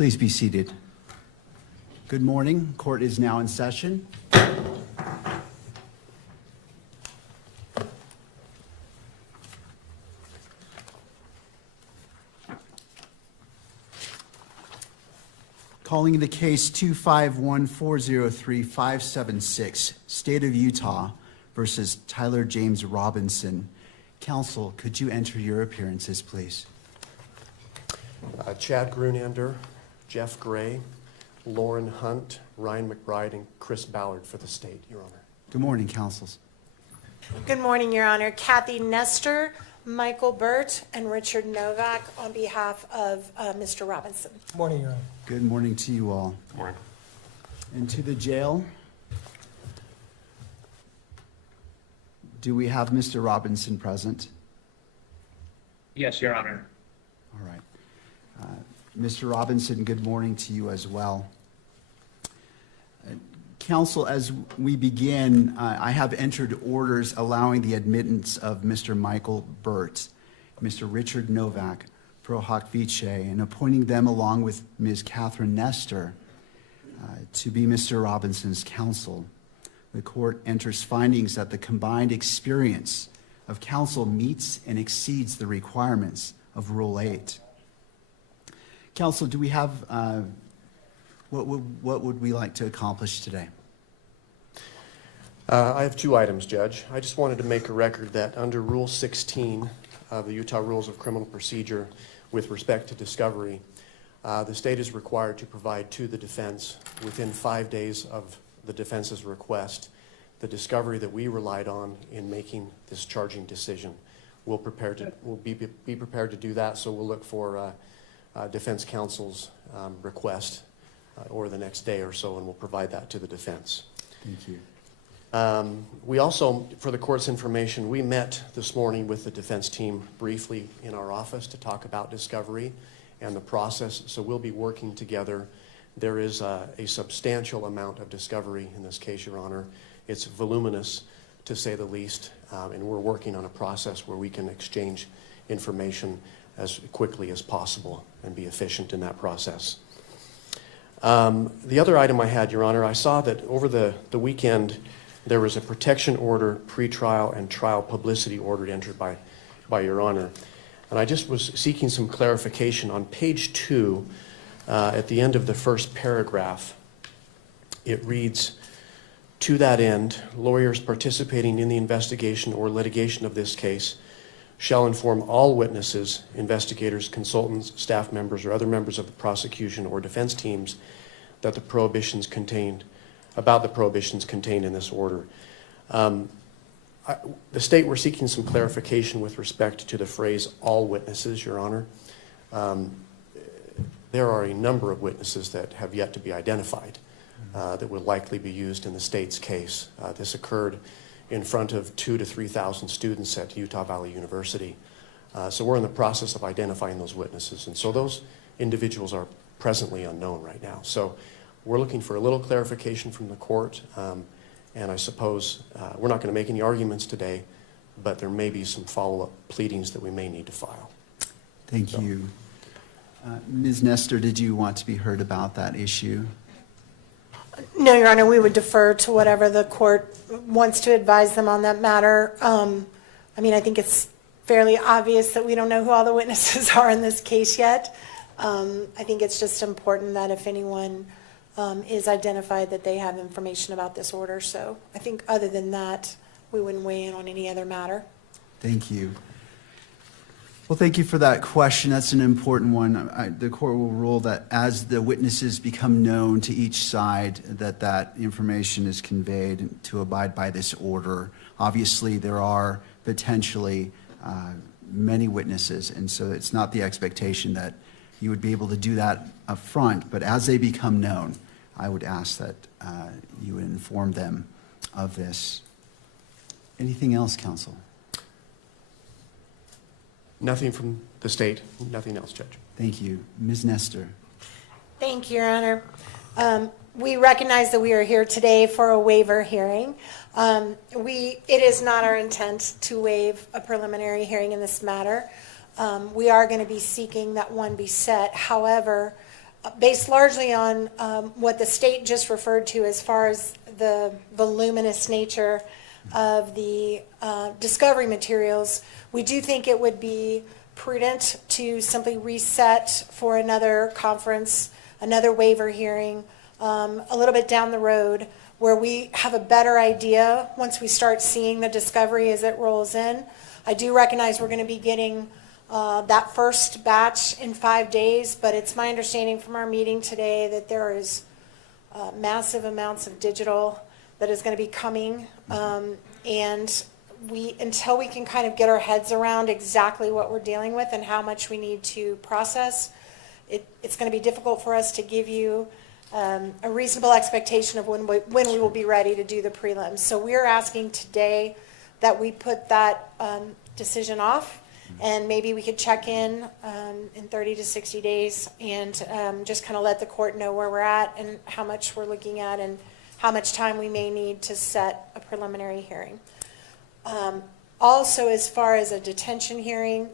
Please be seated. Good morning. Court is now in session. Calling the case 251403576, State of Utah versus Tyler James Robinson. Counsel, could you enter your appearances, please? Chad Grunander, Jeff Gray, Lauren Hunt, Ryan McBride, and Chris Ballard for the state, Your Honor. Good morning, counsels. Good morning, Your Honor. Kathy Nestor, Michael Burt, and Richard Novak on behalf of Mr. Robinson. Morning, Your Honor. Good morning to you all. Morning. And to the jail. Do we have Mr. Robinson present? Yes, Your Honor. All right. Mr. Robinson, good morning to you as well. Counsel, as we begin, I have entered orders allowing the admittance of Mr. Michael Burt, Mr. Richard Novak, pro hoc vice, and appointing them along with Ms. Catherine Nestor to be Mr. Robinson's counsel. The court enters findings that the combined experience of counsel meets and exceeds the requirements of Rule 8. Counsel, do we have, what would we like to accomplish today? I have two items, Judge. I just wanted to make a record that under Rule 16 of the Utah Rules of Criminal Procedure with respect to discovery, the state is required to provide to the defense within 5 days of the defense's request the discovery that we relied on in making this charging decision. We'll be prepared to do that, so we'll look for defense counsel's request or the next day or so, and we'll provide that to the defense. Thank you. We also, for the court's information, we met this morning with the defense team briefly in our office to talk about discovery and the process, so we'll be working together. There is a substantial amount of discovery in this case, Your Honor. It's voluminous, to say the least, and we're working on a process where we can exchange information as quickly as possible and be efficient in that process. The other item I had, Your Honor, I saw that over the weekend there was a protection order, pretrial, and trial publicity order entered by Your Honor. And I just was seeking some clarification. On page 2, at the end of the first paragraph, it reads, "To that end, lawyers participating in the investigation or litigation of this case shall inform all witnesses, investigators, consultants, staff members, or other members of the prosecution or defense teams that the prohibitions contained in this order." The state were seeking some clarification with respect to the phrase "all witnesses," Your Honor. There are a number of witnesses that have yet to be identified that will likely be used in the state's case. This occurred in front of 2,000 to 3,000 students at Utah Valley University. So we're in the process of identifying those witnesses. And so those individuals are presently unknown right now. So we're looking for a little clarification from the court. And I suppose we're not going to make any arguments today, but there may be some follow-up pleadings that we may need to file. Thank you. Ms. Nestor, did you want to be heard about that issue? No, Your Honor, we would defer to whatever the court wants to advise them on that matter. I mean, I think it's fairly obvious that we don't know who all the witnesses are in this case yet. I think it's just important that if anyone is identified that they have information about this order. So I think other than that, we wouldn't weigh in on any other matter. Thank you. Well, thank you for that question. That's an important one. The court will rule that as the witnesses become known to each side, that information is conveyed to abide by this order. Obviously, there are potentially many witnesses, and so it's not the expectation that you would be able to do that up front, but as they become known, I would ask that you would inform them of this. Anything else, counsel? Nothing from the state, nothing else, Judge. Thank you. Ms. Nestor. Thank you, Your Honor. We recognize that we are here today for a waiver hearing. It is not our intent to waive a preliminary hearing in this matter. We are going to be seeking that one be set. However, based largely on what the state just referred to as far as the voluminous nature of the discovery materials, we do think it would be prudent to simply reset for another conference, another waiver hearing, a little bit down the road, where we have a better idea once we start seeing the discovery as it rolls in. I do recognize we're going to be getting that first batch in 5 days, but it's my understanding from our meeting today that there is massive amounts of digital that is going to be coming. And until we can kind of get our heads around exactly what we're dealing with and how much we need to process, it's going to be difficult for us to give you a reasonable expectation of when we will be ready to do the prelims. So we're asking today that we put that decision off, and maybe we could check in 30 to 60 days and just kind of let the court know where we're at and how much we're looking at and how much time we may need to set a preliminary hearing. Also, as far as a detention hearing,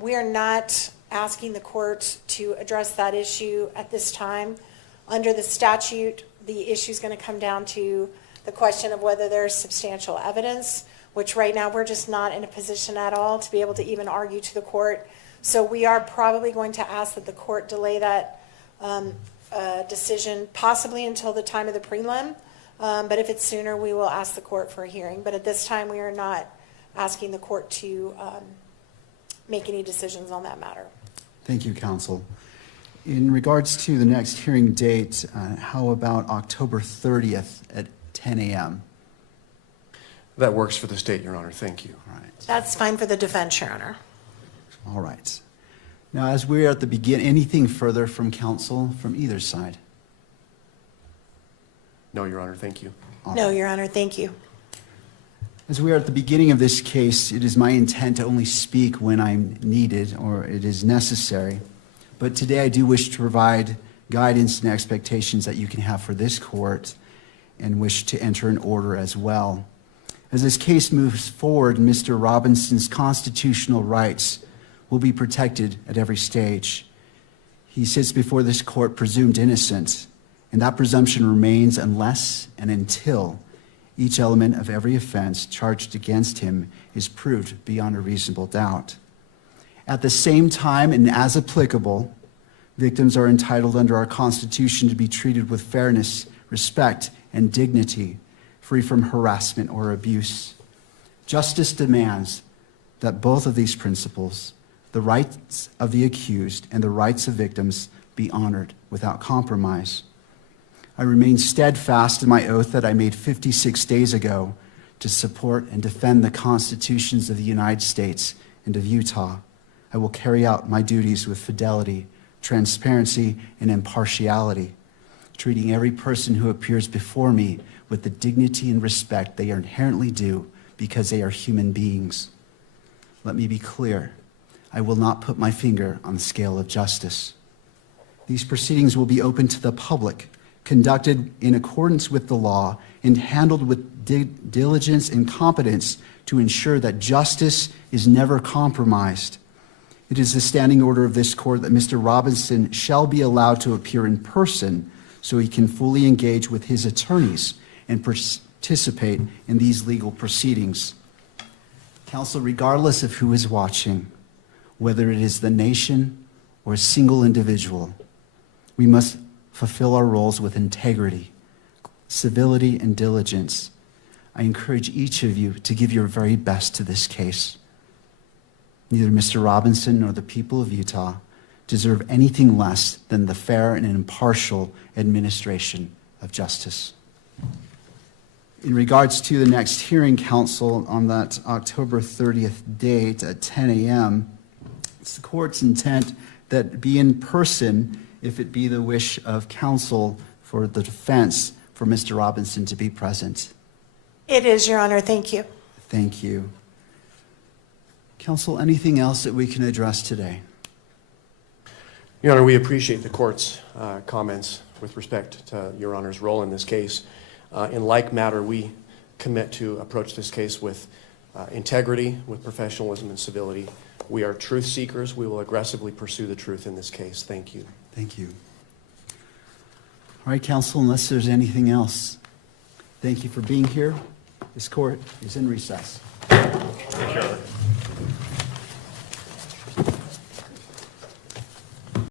we are not asking the court to address that issue at this time. Under the statute, the issue is going to come down to the question of whether there's substantial evidence, which right now we're just not in a position at all to be able to even argue to the court. So we are probably going to ask that the court delay that decision possibly until the time of the prelim. But if it's sooner, we will ask the court for a hearing. But at this time, we are not asking the court to make any decisions on that matter. Thank you, counsel. In regards to the next hearing date, how about October 30th at 10 a.m.? That works for the state, Your Honor. Thank you. All right. That's fine for the defense, Your Honor. All right. Now, as we're at the beginning, anything further from counsel from either side? No, Your Honor. Thank you. No, Your Honor, thank you. As we are at the beginning of this case, it is my intent to only speak when I'm needed or it is necessary. But today I do wish to provide guidance and expectations that you can have for this court and wish to enter an order as well. As this case moves forward, Mr. Robinson's constitutional rights will be protected at every stage. He sits before this court presumed innocent, and that presumption remains unless and until each element of every offense charged against him is proved beyond a reasonable doubt. At the same time, and as applicable, victims are entitled under our Constitution to be treated with fairness, respect, and dignity, free from harassment or abuse. Justice demands that both of these principles, the rights of the accused and the rights of victims, be honored without compromise. I remain steadfast in my oath that I made 56 days ago to support and defend the constitutions of the United States and of Utah. I will carry out my duties with fidelity, transparency, and impartiality, treating every person who appears before me with the dignity and respect they are inherently due because they are human beings. Let me be clear. I will not put my finger on the scale of justice. These proceedings will be open to the public, conducted in accordance with the law, and handled with diligence and competence to ensure that justice is never compromised. It is the standing order of this court that Mr. Robinson shall be allowed to appear in person so he can fully engage with his attorneys and participate in these legal proceedings. Counsel, regardless of who is watching, whether it is the nation or a single individual, we must fulfill our roles with integrity, civility, and diligence. I encourage each of you to give your very best to this case. Neither Mr. Robinson nor the people of Utah deserve anything less than the fair and impartial administration of justice. In regards to the next hearing, counsel, on that October 30th date at 10 a.m., it's the court's intent that it be in person if it be the wish of counsel for the defense for Mr. Robinson to be present. It is, Your Honor. Thank you. Thank you. Counsel, anything else that we can address today? Your Honor, we appreciate the court's comments with respect to Your Honor's role in this case. In like matter, we commit to approach this case with integrity, with professionalism and civility. We are truth seekers. We will aggressively pursue the truth in this case. Thank you. Thank you. All right, counsel, unless there's anything else, thank you for being here. This court is in recess. Thank you, Your Honor.